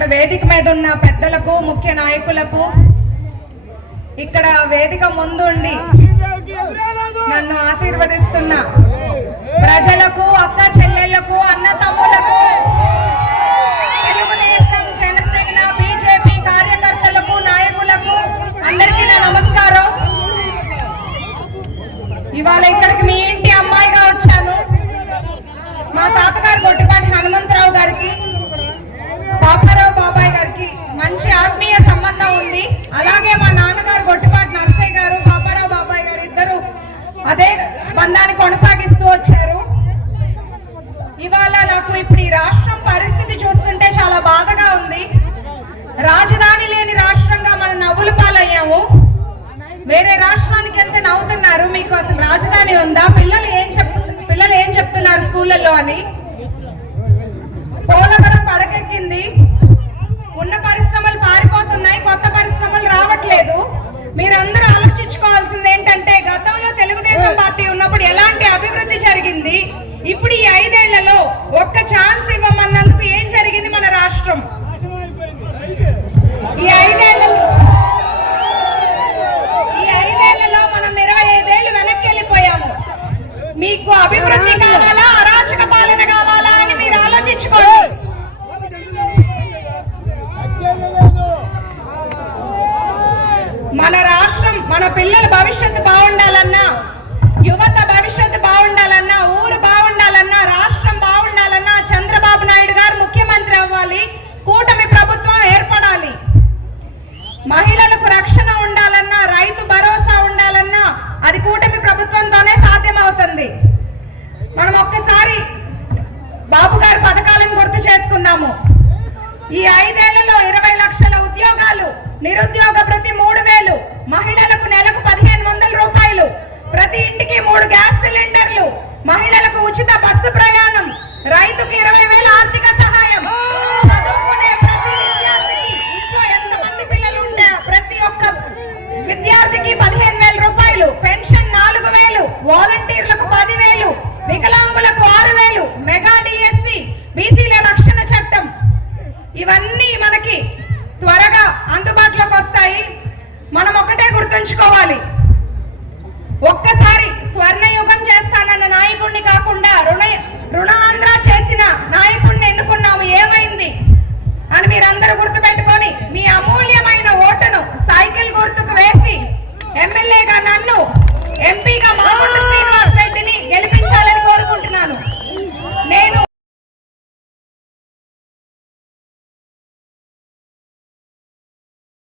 ఇక్కడ వేదిక మీద ఉన్న పెద్దలకు ముఖ్య నాయకులకు ఇక్కడ వేదిక ముందుండి కొనసాగిస్తూ వచ్చారు. ఇవాళ నాకు ఇప్పుడు ఈ రాష్ట్రం పరిస్థితి చూస్తుంటే చాలా బాధగా ఉంది. రాజధాని లేని రాష్ట్రంగా మనం నవ్వులు పాలయ్యాము. వేరే రాష్ట్రానికి వెళ్తే నవ్వుతున్నారు. మీకు అసలు రాజధాని ఉందా? పిల్లలు ఏం చెప్ పిల్లలు ఏం చెప్తున్నారు స్కూళ్ళల్లో అని. పోలవరం పడకెక్కింది. ఉన్న పరిశ్రమలు పారిపోతున్నాయి. కొత్త పరిశ్రమలు రావట్లేదు. మీరందరూ ఆలోచించుకోవాల్సింది ఏంటంటే గతంలో తెలుగుదేశం పార్టీ ఉన్నప్పుడు ఎలాంటి అభివృద్ధి జరిగింది? ఇప్పుడు ఈ ఐదేళ్ళలో ఒక్క ఛాన్స్ ఇవ్వమన్నందుకు ఏం జరిగింది మన రాష్ట్రం? ఈ ఐదేళ్ళలో ఈ ఐదేళ్ళలో మనం ఇరవై ఐదేళ్ళు వెనక్కి వెళ్ళిపోయాము. మీకు అభివృద్ధి కావాలి? మన రాష్ట్రం మన పిల్లల భవిష్యత్తు బాగుండాలన్నా యువత భవిష్యత్తు బాగుండాలన్నా ఊరు బాగుండాలన్నా రాష్ట్రం బాగుండాలన్నా చంద్రబాబు నాయుడు గారు ముఖ్యమంత్రి అవ్వాలి కూటమి ప్రభుత్వం ఏర్పడాలి. మహిళలకు రక్షణ ఉండాలన్నా రైతు భరోసా ఉండాలన్నా అది కూటమి ప్రభుత్వంతోనే సాధ్యమవుతుంది. మనం ఒక్కసారి బాబు గారి పథకాలను గుర్తు చేసుకుందాము. ఈ ఐదు నిరుద్యోగ ప్రతి మూడు వేలు మహిళలకు నెలకు పదిహేను వందల రూపాయలు ప్రతి ఇంటికి మూడు గ్యాస్ సిలిండర్లు మహిళలకు ఉచిత బస్సు ప్రయాణం రైతుకు ఇరవై వేల ఆర్థిక నన్ను ఎంపీగా మాకుండా